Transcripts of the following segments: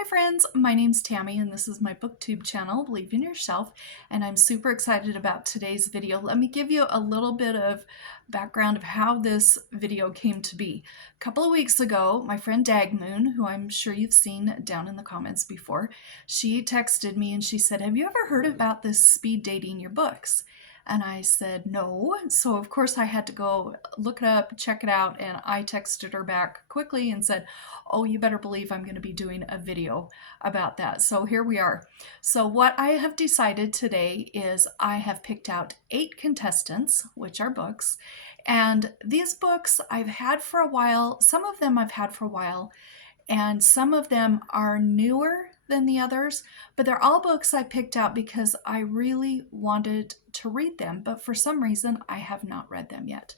Hi friends, my name's Tammy and this is my booktube channel, Believe in Yourself, and I'm super excited about today's video. Let me give you a little bit of background of how this video came to be. A couple of weeks ago, my friend Dagmoon, who I'm sure you've seen down in the comments before, she texted me and she said, "Have you ever heard about this speed dating your books?" And I said, no. So of course I had to go look it up, check it out, and I texted her back quickly and said, oh, you better believe I'm going to be doing a video about that. So here we are. So what I have decided today is I have picked out 8 contestants, which are books, and these books I've had for a while. Some of them I've had for a while, and some of them are newer than the others, but they're all books I picked out because I really wanted to read them, but for some reason I have not read them yet.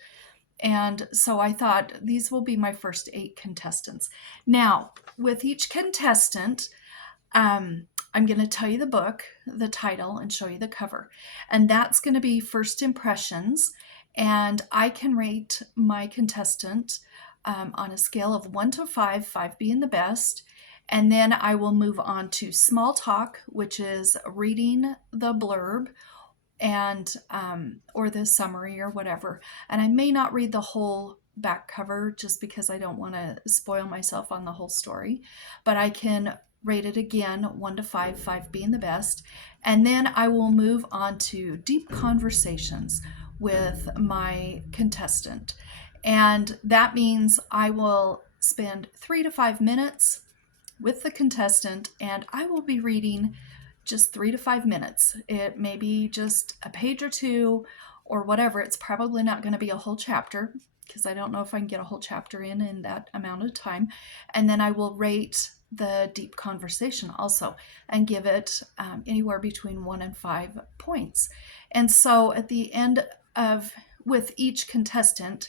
And so I thought these will be my first 8 contestants. Now, with each contestant, I'm going to tell you the book, the title, and show you the cover. And that's going to be first impressions. And I can rate my contestant on a scale of 1 to 5, 5 being the best. And then I will move on to small talk, which is reading the blurb and or the summary or whatever. And I may not read the whole back cover just because I don't want to spoil myself on the whole story, but I can rate it again 1 to 5, 5 being the best. And then I will move on to deep conversations with my contestant. And that means I will spend 3 to 5 minutes with the contestant, and I will be reading just 3 to 5 minutes. It may be just a page or two or whatever. It's probably not going to be a whole chapter because I don't know if I can get a whole chapter in that amount of time. And then I will rate the deep conversation also and give it anywhere between 1 and 5 points. And so at the end of, with each contestant,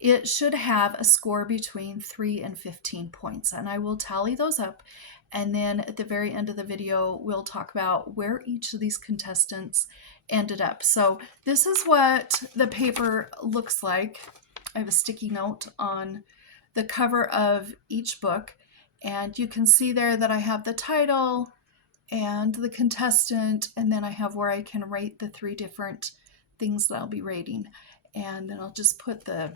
it should have a score between 3 and 15 points, and I will tally those up. And then at the very end of the video, we'll talk about where each of these contestants ended up. So this is what the paper looks like. I have a sticky note on the cover of each book, and you can see there that I have the title and the contestant, and then I have where I can rate the 3 different things that I'll be rating. And then I'll just put the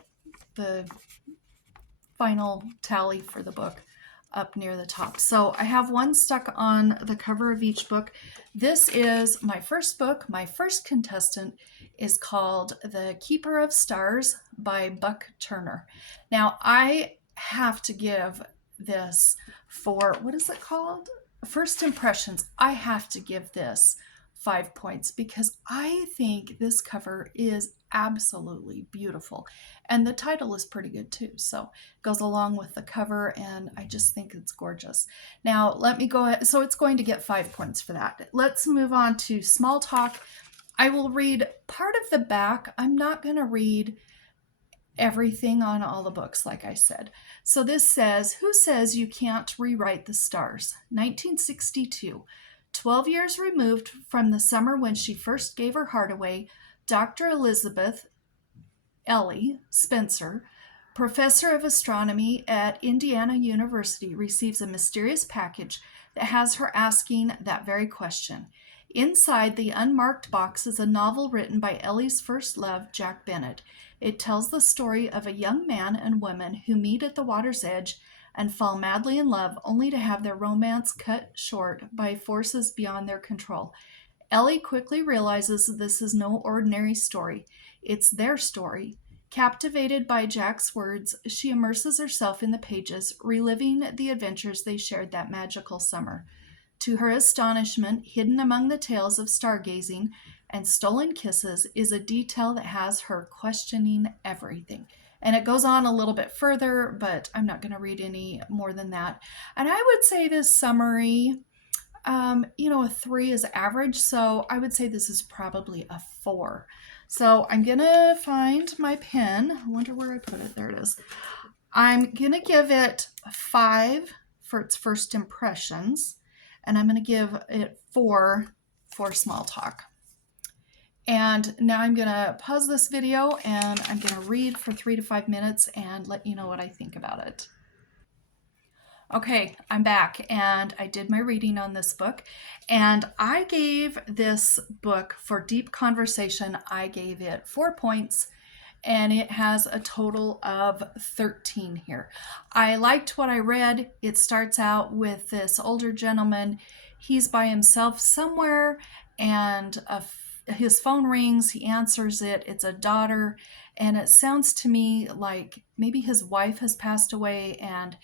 final tally for the book up near the top. So I have one stuck on the cover of each book. This is my first book. My first contestant is called The Keeper of Stars by Buck Turner. Now I have to give this for, what is it called? First impressions. I have to give this 5 points because I think this cover is absolutely beautiful, and the title is pretty good too, so it goes along with the cover, and I just think it's gorgeous. Now let me go ahead, so it's going to get 5 points for that. Let's move on to small talk. I will read part of the back. I'm not going to read everything on all the books, like I said. So this says, who says you can't rewrite the stars? 1962. 12 years removed from the summer when she first gave her heart away, Dr. Elizabeth Ellie Spencer, professor of astronomy at Indiana University, receives a mysterious package that has her asking that very question. Inside the unmarked box is a novel written by Ellie's first love, Jack Bennett. It tells the story of a young man and woman who meet at the water's edge and fall madly in love, only to have their romance cut short by forces beyond their control. Ellie quickly realizes this is no ordinary story. It's their story. Captivated by Jack's words, she immerses herself in the pages, reliving the adventures they shared that magical summer. To her astonishment, hidden among the tales of stargazing and stolen kisses is a detail that has her questioning everything. And it goes on a little bit further, but I'm not going to read any more than that. And I would say this summary, a 3 is average, so I would say this is probably a 4. So I'm going to find my pen. I wonder where I put it. There it is. I'm going to give it 5 for its first impressions, and I'm going to give it 4 for small talk. And now I'm going to pause this video and I'm going to read for 3 to 5 minutes and let you know what I think about it. Okay, I'm back and I did my reading on this book, and I gave this book for deep conversation, I gave it 4 points, and it has a total of 13 here. I liked what I read. It starts out with this older gentleman. He's by himself somewhere, and his phone rings. He answers it. It's a daughter, and it sounds to me like maybe his wife has passed away and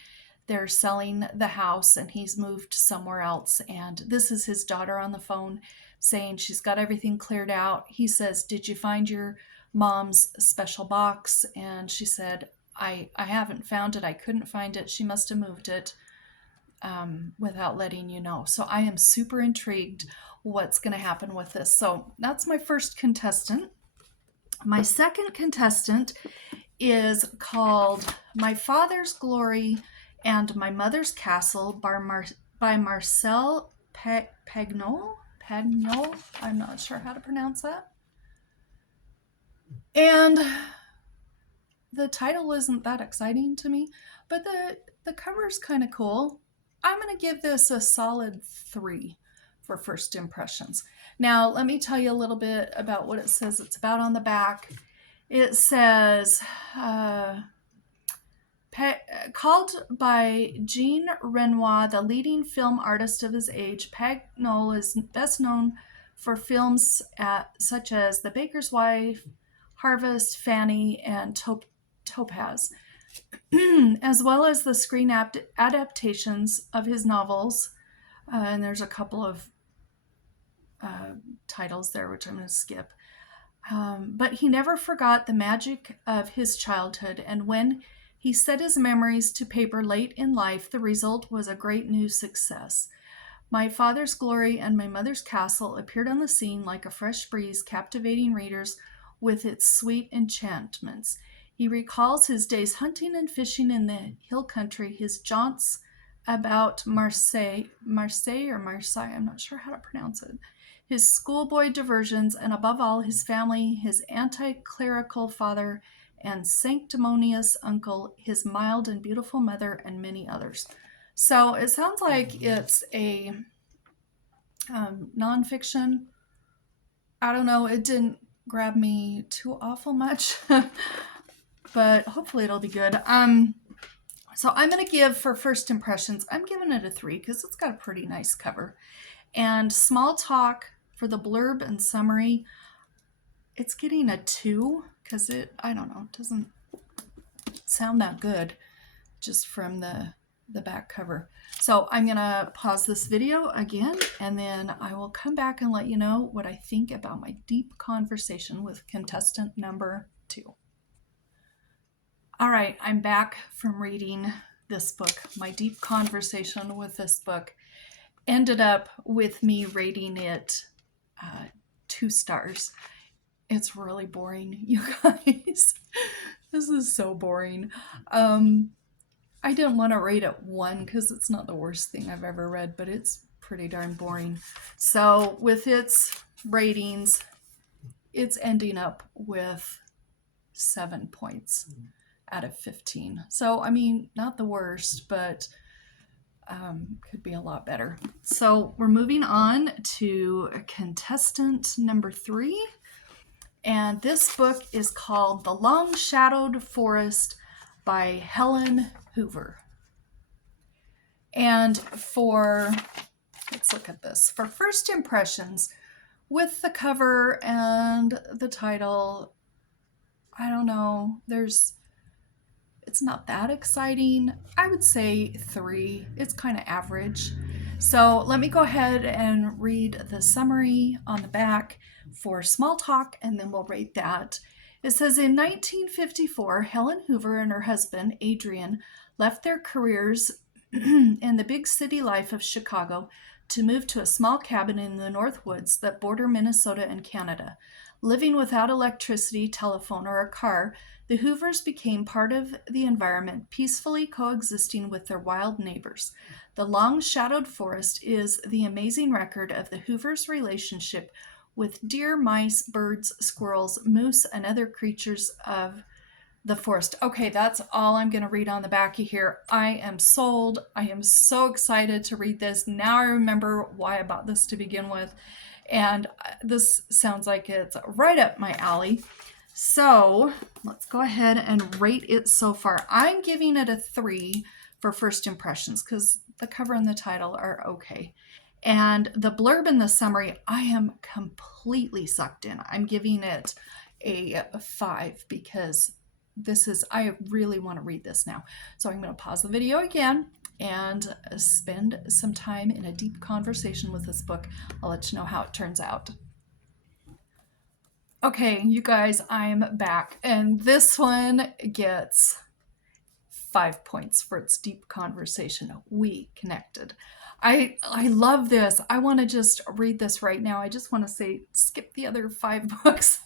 they're selling the house and he's moved somewhere else. And this is his daughter on the phone saying she's got everything cleared out. He says, "Did you find your mom's special box?" And she said, I haven't found it. I couldn't find it. She must have moved it without letting you know. So I am super intrigued what's going to happen with this. So that's my first contestant. My second contestant is called My Father's Glory and My Mother's Castle by Marcel Pagnol. I'm not sure how to pronounce that. And the title isn't that exciting to me, but the cover's kind of cool. I'm going to give this a solid 3 for first impressions. Now, let me tell you a little bit about what it says it's about on the back. It says, called by Jean Renoir, the leading film artist of his age, Pagnol is best known for films such as The Baker's Wife, Harvest, Fanny, and Topaz, as well as the screen adaptations of his novels. And there's a couple of titles there, which I'm going to skip. But he never forgot the magic of his childhood, and when he set his memories to paper late in life, the result was a great new success. My Father's Glory and My Mother's Castle appeared on the scene like a fresh breeze, captivating readers with its sweet enchantments. He recalls his days hunting and fishing in the hill country, his jaunts about Marseille, I'm not sure how to pronounce it, his schoolboy diversions, and above all, his family, his anti-clerical father and sanctimonious uncle, his mild and beautiful mother, and many others. So it sounds like it's a nonfiction. I don't know, it didn't grab me too awful much, but hopefully it'll be good. So I'm going to give, for first impressions, I'm giving it a 3 because it's got a pretty nice cover. And small talk for the blurb and summary, it's getting a 2 because I don't know, it doesn't sound that good just from the back cover. So I'm going to pause this video again, and then I will come back and let you know what I think about my deep conversation with contestant number 2. All right, I'm back from reading this book. My deep conversation with this book ended up with me rating it 2 stars. It's really boring, you guys. This is so boring. I didn't want to rate it 1 because it's not the worst thing I've ever read, but it's pretty darn boring. So with its ratings, it's ending up with 7 points out of 15. So, I mean, not the worst, but could be a lot better. So we're moving on to contestant number 3. And this book is called The Long Shadowed Forest by Helen Hoover. And let's look at this. For first impressions, with the cover and the title, I don't know, it's not that exciting. I would say 3. It's kind of average. So let me go ahead and read the summary on the back for small talk, and then we'll rate that. It says, in 1954, Helen Hoover and her husband, Adrian, left their careers in the big city life of Chicago to move to a small cabin in the North Woods that border Minnesota and Canada. Living without electricity, telephone, or a car, the Hoovers became part of the environment, peacefully coexisting with their wild neighbors. The Long Shadowed Forest is the amazing record of the Hoovers' relationship with deer, mice, birds, squirrels, moose, and other creatures of the Forest. Okay, that's all I'm going to read on the back of here. I am sold. I am so excited to read this. Now I remember why I bought this to begin with. And this sounds like it's right up my alley. So let's go ahead and rate it so far. I'm giving it a 3 for first impressions because the cover and the title are okay. And the blurb and the summary, I am completely sucked in. I'm giving it a 5 because I really want to read this now. So I'm going to pause the video again and spend some time in a deep conversation with this book. I'll let you know how it turns out. Okay, you guys, I'm back. And this one gets 5 points for its deep conversation. We connected. I love this. I want to just read this right now. I just want to say, skip the other 5 books,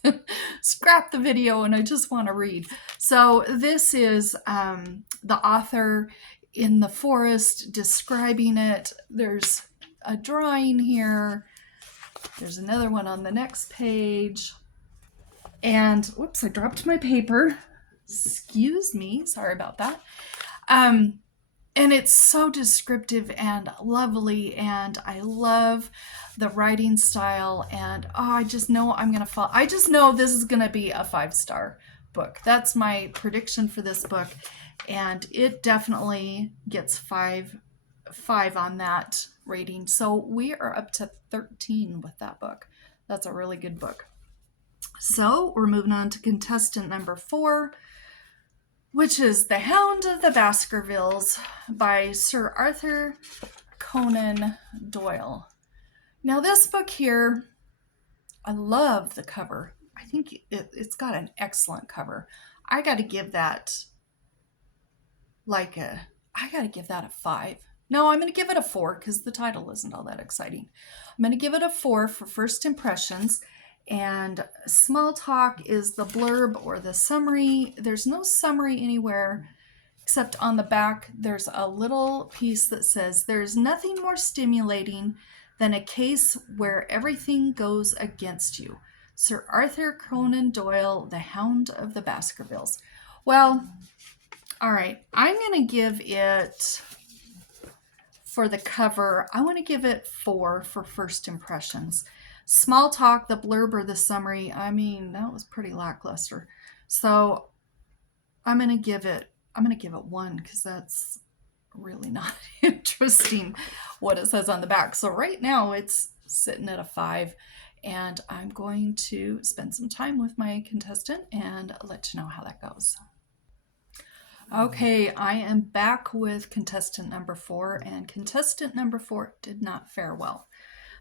scrap the video, and I just want to read. So this is the author in the forest describing it. There's a drawing here. There's another one on the next page. And whoops, I dropped my paper. Excuse me. Sorry about that. And it's so descriptive and lovely, and I love the writing style, and I just know I'm going to fall. I just know this is going to be a 5-star book. That's my prediction for this book, and it definitely gets 5 on that rating. So we are up to 13 with that book. That's a really good book. So we're moving on to contestant number 4, which is The Hound of the Baskervilles by Sir Arthur Conan Doyle. Now this book here, I love the cover. I think it's got an excellent cover. I got to give that a 5. No, I'm going to give it a 4 because the title isn't all that exciting. I'm going to give it a 4 for first impressions. And small talk is the blurb or the summary. There's no summary anywhere except on the back. There's a little piece that says, "There's nothing more stimulating than a case where everything goes against you. Sir Arthur Conan Doyle, The Hound of the Baskervilles." Well, all right. I'm going to give it, for the cover, I want to give it 4 for first impressions. Small talk, the blurb or the summary, I mean, that was pretty lackluster. So I'm going to give it 1 because that's really not interesting what it says on the back. So right now it's sitting at a 5, and I'm going to spend some time with my contestant and let you know how that goes. Okay, I am back with contestant number 4, and contestant number 4 did not fare well.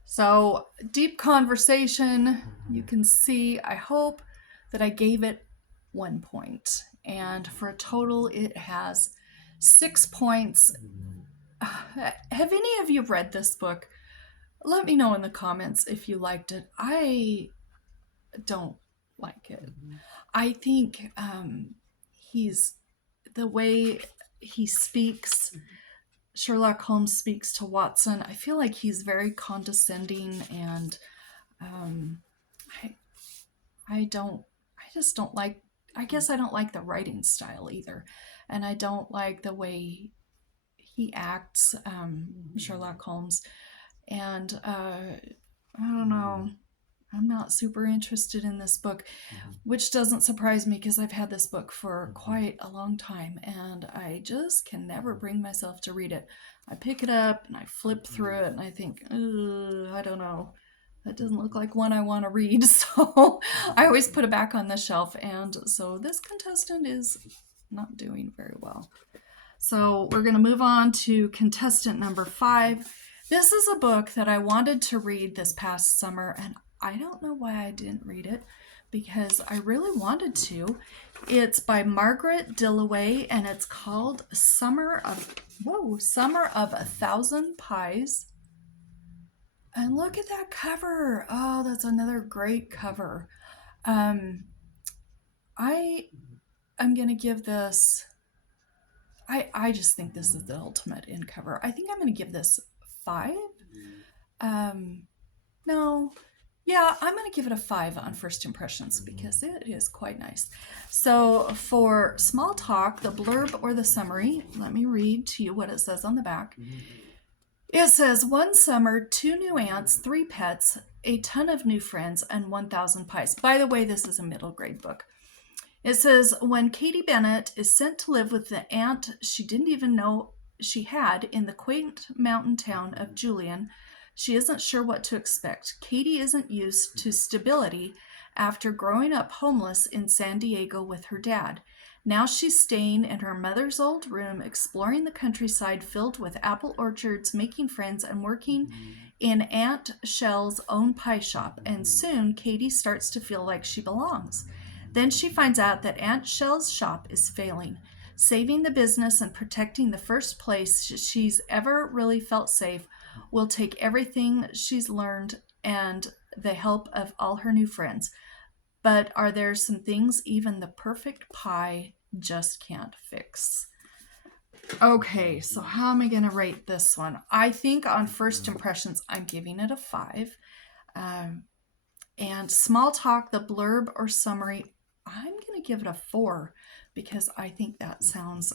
So deep conversation, you can see, I hope that I gave it 1 point. And for a total, it has 6 points. Have any of you read this book? Let me know in the comments if you liked it. I don't like it. I think the way he speaks, Sherlock Holmes speaks to Watson, I feel like he's very condescending, and I guess I don't like the writing style either, and I don't like the way he acts, Sherlock Holmes, and I don't know, I'm not super interested in this book, which doesn't surprise me because I've had this book for quite a long time and I just can never bring myself to read it. I pick it up and I flip through it and I think, I don't know, that doesn't look like one I want to read. So I always put it back on the shelf, and so this contestant is not doing very well. So we're going to move on to contestant number 5. This is a book that I wanted to read this past summer, and I don't know why I didn't read it because I really wanted to. It's by Margaret Dilloway, and it's called Summer of a Thousand Pies. And look at that cover. Oh, that's another great cover. I'm going to give this, I just think this is the ultimate in cover. I think I'm going to give this 5. No, Yeah, I'm going to give it a 5 on first impressions because it is quite nice. So for small talk, the blurb or the summary, let me read to you what it says on the back. It says, one summer, 2 new aunts, 3 pets, a ton of new friends, and 1,000 pies. By the way, this is a middle grade book. It says, when Katie Bennett is sent to live with the aunt she didn't even know she had in the quaint mountain town of Julian, she isn't sure what to expect. Katie isn't used to stability after growing up homeless in San Diego with her dad. Now she's staying in her mother's old room, exploring the countryside filled with apple orchards, making friends, and working in Aunt Shell's own pie shop. And soon Katie starts to feel like she belongs. Then she finds out that Aunt Shell's shop is failing. Saving the business and protecting the first place she's ever really felt safe will take everything she's learned and the help of all her new friends. But are there some things even the perfect pie just can't fix? Okay, so how am I going to rate this one? I think on first impressions, I'm giving it a 5. And small talk, the blurb or summary, I'm going to give it a 4 because I think that sounds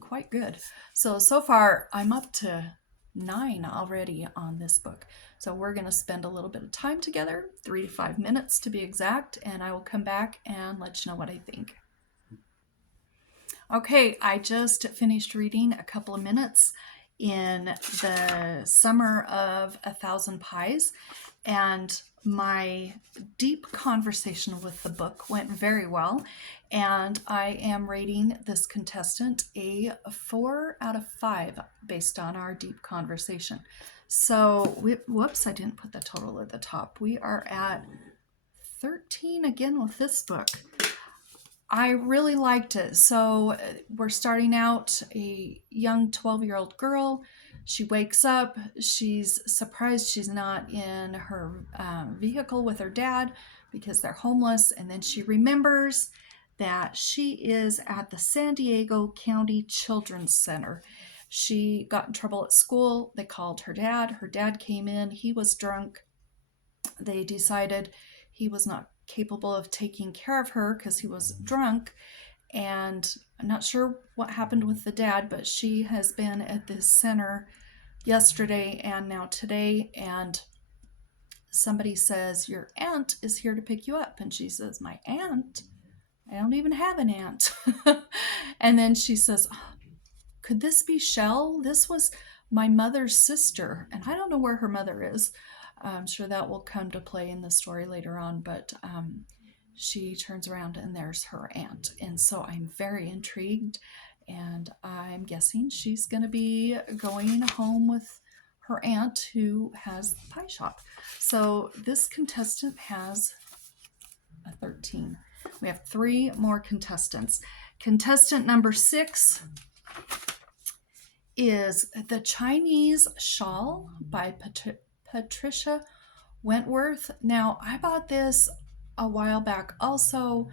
quite good. So far I'm up to 9 already on this book. So we're going to spend a little bit of time together, 3 to 5 minutes to be exact, and I will come back and let you know what I think. Okay, I just finished reading a couple of minutes in the summer of 1,000 Pies, and my deep conversation with the book went very well, and I am rating this contestant a 4 out of 5 based on our deep conversation. So, whoops, I didn't put the total at the top. We are at 13 again with this book. I really liked it. So we're starting out a young 12-year-old girl. She wakes up. She's surprised she's not in her vehicle with her dad because they're homeless. And then she remembers that she is at the San Diego County Children's Center. She got in trouble at school. They called her dad. Her dad came in. He was drunk. They decided he was not capable of taking care of her because he was drunk, and I'm not sure what happened with the dad, but she has been at this center yesterday and now today, and somebody says, your aunt is here to pick you up, and she says, my aunt? I don't even have an aunt. And then she says, could this be Shell? This was my mother's sister, and I don't know where her mother is. I'm sure that will come to play in the story later on, but she turns around and there's her aunt. And so I'm very intrigued, and I'm guessing she's going to be going home with her aunt who has the pie shop. So this contestant has a 13. We have 3 more contestants. Contestant number 6 is The Chinese Shawl by Patricia Wentworth. Now, I bought this a while back also.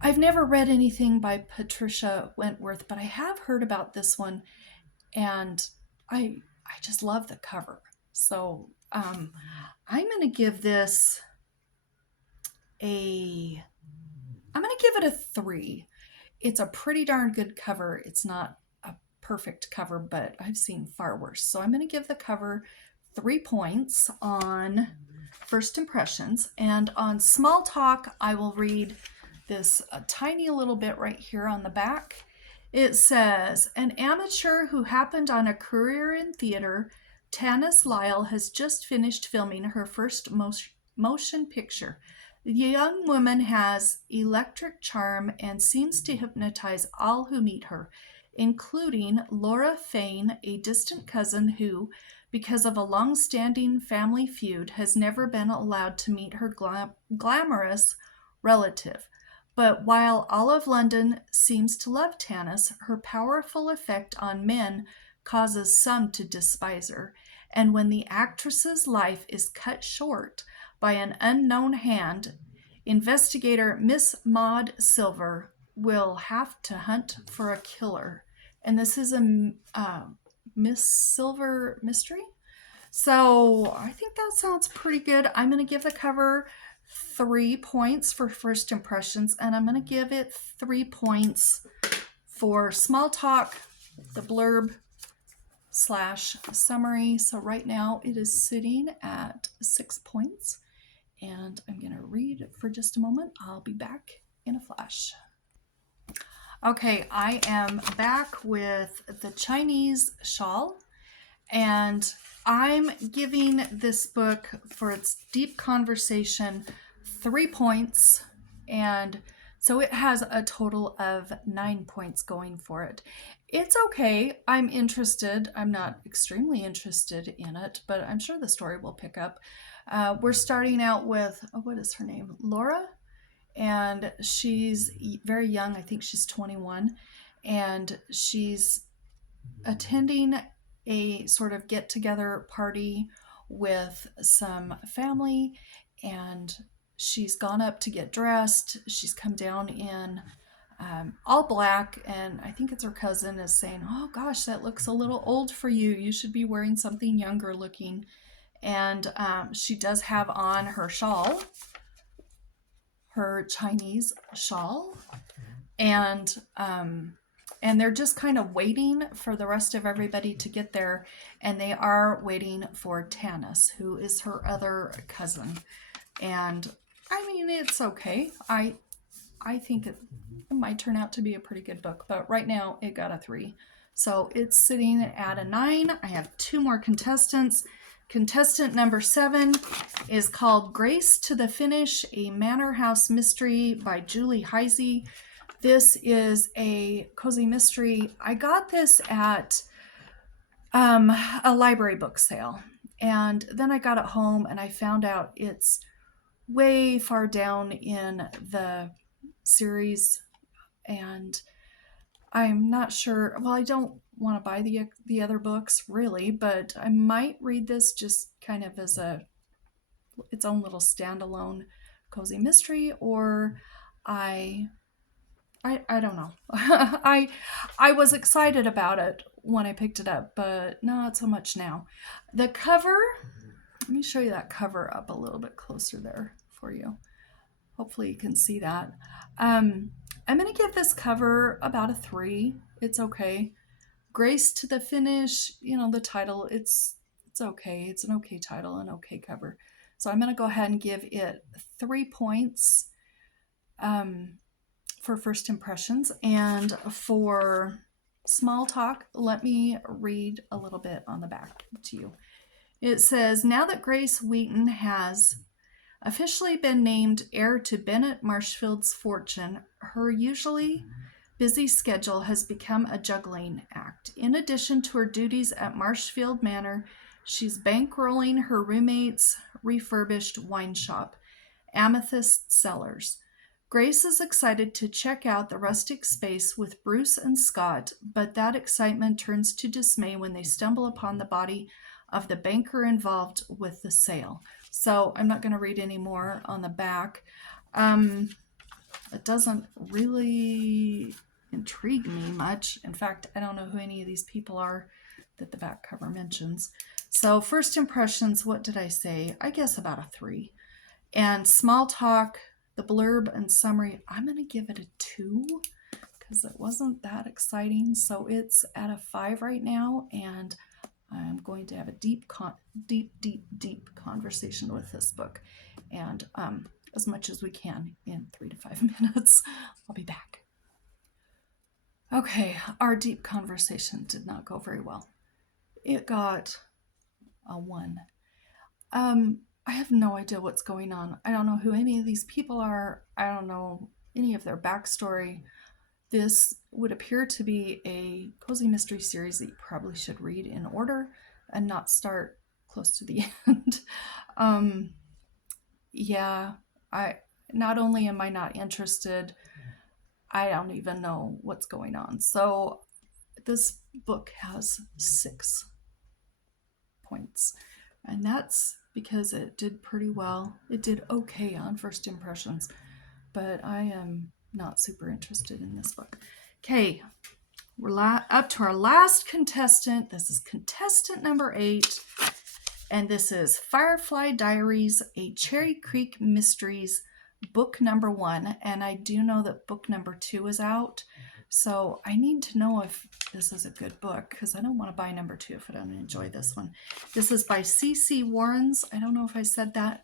I've never read anything by Patricia Wentworth, but I have heard about this one, and I just love the cover. So I'm going to give this I'm going to give it a 3. It's a pretty darn good cover. It's not a perfect cover, but I've seen far worse. So I'm going to give the cover 3 points on first impressions. And on small talk, I will read this a tiny little bit right here on the back. It says, an amateur who happened on a career in theater, Tanis Lyle, has just finished filming her first motion picture. The young woman has electric charm and seems to hypnotize all who meet her, including Laura Fane, a distant cousin who, because of a long-standing family feud, has never been allowed to meet her glamorous relative. But while all of London seems to love Tanis, her powerful effect on men causes some to despise her. And when the actress's life is cut short by an unknown hand, investigator Miss Maud Silver will have to hunt for a killer. And this is a Miss Silver mystery. So I think that sounds pretty good. I'm going to give the cover 3 points for first impressions, and I'm going to give it 3 points for small talk, the blurb slash summary. So right now it is sitting at 6 points, and I'm going to read for just a moment. I'll be back in a flash. Okay, I am back with the Chinese Shawl, and I'm giving this book for its deep conversation 3 points, and so it has a total of 9 points going for it. It's okay. I'm interested. I'm not extremely interested in it, but I'm sure the story will pick up. We're starting out with, what is her name? Laura? And she's very young. I think she's 21, and she's attending a sort of get-together party with some family, and she's gone up to get dressed. She's come down in all black, and I think it's her cousin is saying, oh gosh, that looks a little old for you. You should be wearing something younger looking. And she does have on her shawl, her Chinese shawl, and they're just kind of waiting for the rest of everybody to get there, and they are waiting for Tanis, who is her other cousin. And I mean, it's okay. I think it might turn out to be a pretty good book, but right now it got a 3. So it's sitting at a 9. I have 2 more contestants. Contestant number 7 is called Grace to the Finish, a Manor House Mystery by Julie Hyzy. This is a cozy mystery. I got this at a library book sale, and then I got it home and I found out it's way far down in the series, and I'm not sure. Well, I don't want to buy the other books really, but I might read this just kind of as its own little standalone cozy mystery, or I don't know. I was excited about it when I picked it up, but not so much now. The cover, let me show you that cover up a little bit closer there for you. Hopefully you can see that. I'm going to give this cover about a 3. It's okay. Grace to the Finish, you know, the title, it's okay. It's an okay title, an okay cover. So I'm going to go ahead and give it 3 points for first impressions. And for small talk, let me read a little bit on the back to you. It says, now that Grace Wheaton has officially been named heir to Bennett Marshfield's fortune, her usually busy schedule has become a juggling act. In addition to her duties at Marshfield Manor, she's bankrolling her roommate's refurbished wine shop, Amethyst Cellars. Grace is excited to check out the rustic space with Bruce and Scott, but that excitement turns to dismay when they stumble upon the body of the banker involved with the sale. So I'm not going to read any more on the back. It doesn't really intrigue me much. In fact, I don't know who any of these people are that the back cover mentions. So first impressions, what did I say? I guess about a 3. And small talk, the blurb and summary, I'm going to give it a 2 because it wasn't that exciting. So it's at a 5 right now, and I'm going to have a deep conversation with this book, and as much as we can in 3 to 5 minutes. I'll be back. Okay, our deep conversation did not go very well. It got a 1. I have no idea what's going on. I don't know who any of these people are. I don't know any of their backstory. This would appear to be a cozy mystery series that you probably should read in order and not start close to the end. Yeah, not only am I not interested, I don't even know what's going on. So this book has 6 points, and that's because it did pretty well. It did okay on first impressions, but I am not super interested in this book. Okay, we're up to our last contestant. This is contestant number 8, And this is Firefly Diaries, a Cherry Creek Mysteries, book number 1. And I do know that book number 2 is out. So I need to know if this is a good book, because I don't want to buy number 2 if I don't enjoy this one. This is by C.C. Warrens. I don't know if I said that,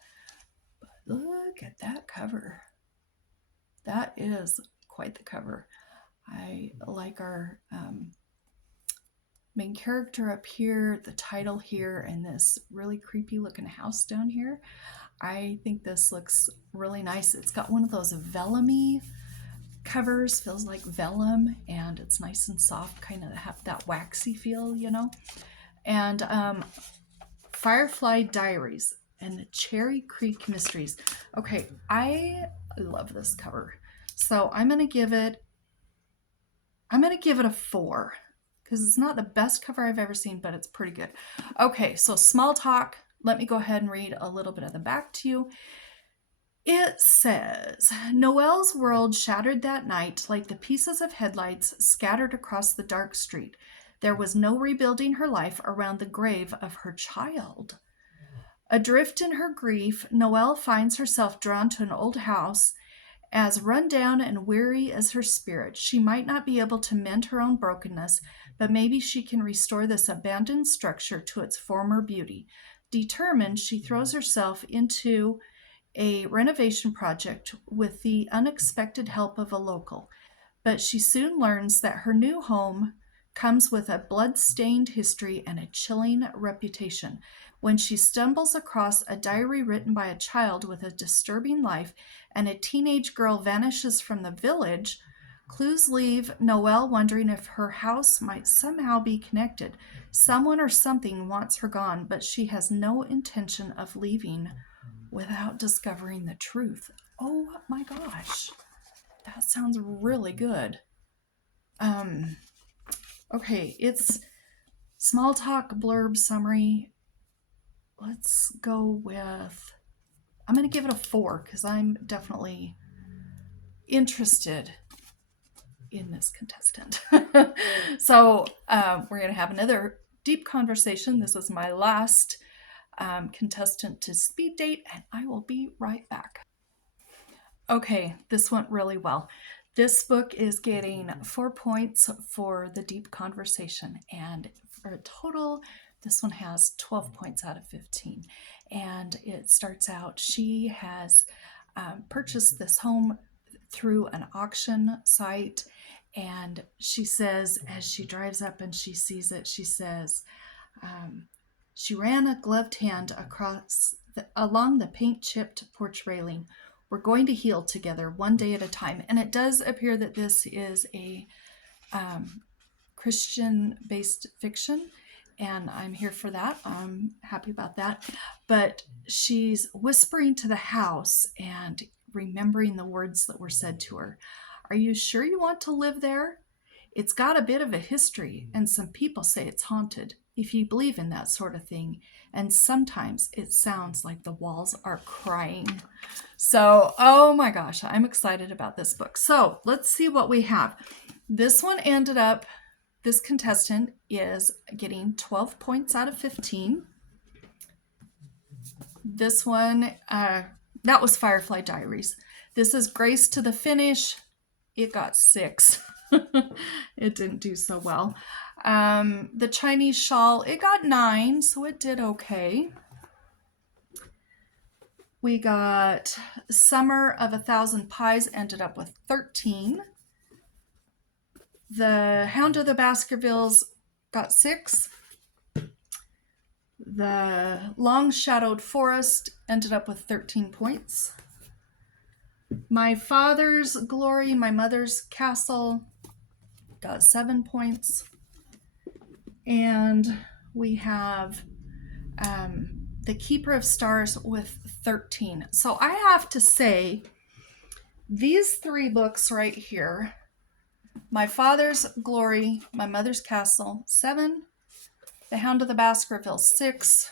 but look at that cover. That is quite the cover. I like our main character up here, the title here, and this really creepy looking house down here. I think this looks really nice. It's got one of those vellum-y covers, feels like vellum, and it's nice and soft, kind of have that waxy feel, you know. And Firefly Diaries and the Cherry Creek Mysteries. Okay, I love this cover. So I'm gonna give it a 4, because it's not the best cover I've ever seen, but it's pretty good. Okay, so small talk. Let me go ahead and read a little bit of the back to you. It says, Noelle's world shattered that night like the pieces of headlights scattered across the dark street. There was no rebuilding her life around the grave of her child. Adrift in her grief, Noelle finds herself drawn to an old house. As run down and weary as her spirit, she might not be able to mend her own brokenness, but maybe she can restore this abandoned structure to its former beauty. Determined, she throws herself into a renovation project with the unexpected help of a local. But she soon learns that her new home comes with a blood-stained history and a chilling reputation. When she stumbles across a diary written by a child with a disturbing life and a teenage girl vanishes from the village, clues leave Noelle wondering if her house might somehow be connected. Someone or something wants her gone, but she has no intention of leaving without discovering the truth. Oh my gosh, that sounds really good. Okay, it's small talk, blurb, summary. Let's go with, I'm going to give it a 4 because I'm definitely interested in this contestant. So we're going to have another deep conversation. This is my last contestant to speed date, and I will be right back. Okay, this went really well. This book is getting 4 points for the deep conversation, and for a total, this one has 12 points out of 15. And it starts out, she has purchased this home through an auction site, and she says, as she drives up and she sees it, she says, she ran a gloved hand along the paint-chipped porch railing. We're going to heal together, one day at a time. And it does appear that this is a Christian-based fiction, and I'm here for that. I'm happy about that. But she's whispering to the house and remembering the words that were said to her. Are you sure you want to live there? It's got a bit of a history, and some people say it's haunted, if you believe in that sort of thing. And sometimes it sounds like the walls are crying. So, oh my gosh, I'm excited about this book. So let's see what we have. This one ended up, this contestant is getting 12 points out of 15. This one, that was Firefly Diaries. This is Grace to the Finish. It got 6. It didn't do so well. The Chinese Shawl, it got 9, so it did okay. We got Summer of 1,000 Pies, ended up with 13. The Hound of the Baskervilles got 6. The Long Shadowed Forest ended up with 13 points. My Father's Glory, My Mother's Castle got 7 points. And we have The Keeper of Stars with 13. So I have to say, these 3 books right here, My Father's Glory, My Mother's Castle, 7, The Hound of the Baskervilles, 6,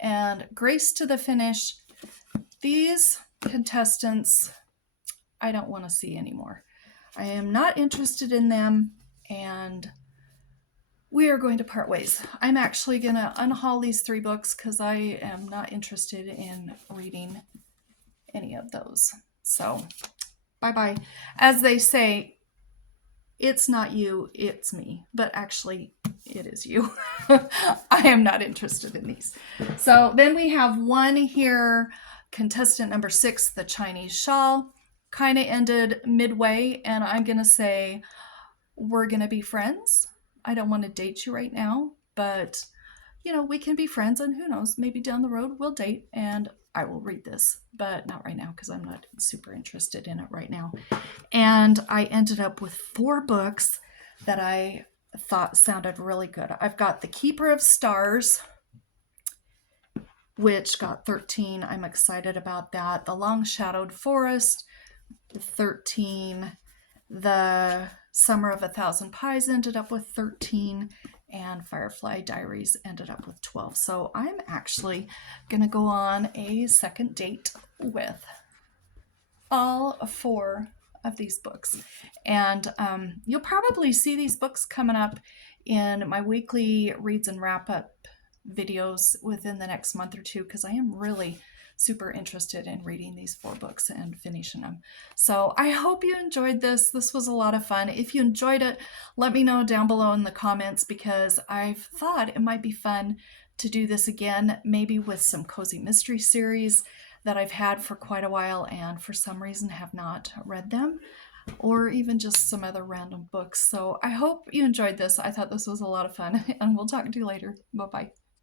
and Grace to the Finish. These contestants, I don't want to see anymore. I am not interested in them, and we are going to part ways. I'm actually going to unhaul these 3 books because I am not interested in reading any of those. So, bye-bye. As they say, it's not you, it's me. But actually, it is you. I am not interested in these. So then we have one here, contestant number 6, the Chinese Shawl. Kind of ended midway, and I'm going to say, we're going to be friends. I don't want to date you right now, but you know, we can be friends, and who knows, maybe down the road we'll date and I will read this, but not right now because I'm not super interested in it right now. And I ended up with 4 books that I thought sounded really good. I've got The Keeper of Stars, which got 13. I'm excited about that. The Long Shadowed Forest, 13. The Summer of a Thousand Pies ended up with 13, and Firefly Diaries ended up with 12. So I'm actually going to go on a second date with all 4 of these books. And you'll probably see these books coming up in my weekly reads and wrap-up videos within the next month or 2 because I am really super interested in reading these 4 books and finishing them. So I hope you enjoyed this. This was a lot of fun. If you enjoyed it, let me know down below in the comments because I've thought it might be fun to do this again, maybe with some cozy mystery series that I've had for quite a while and for some reason have not read them, or even just some other random books. So I hope you enjoyed this. I thought this was a lot of fun, and we'll talk to you later. Bye-bye.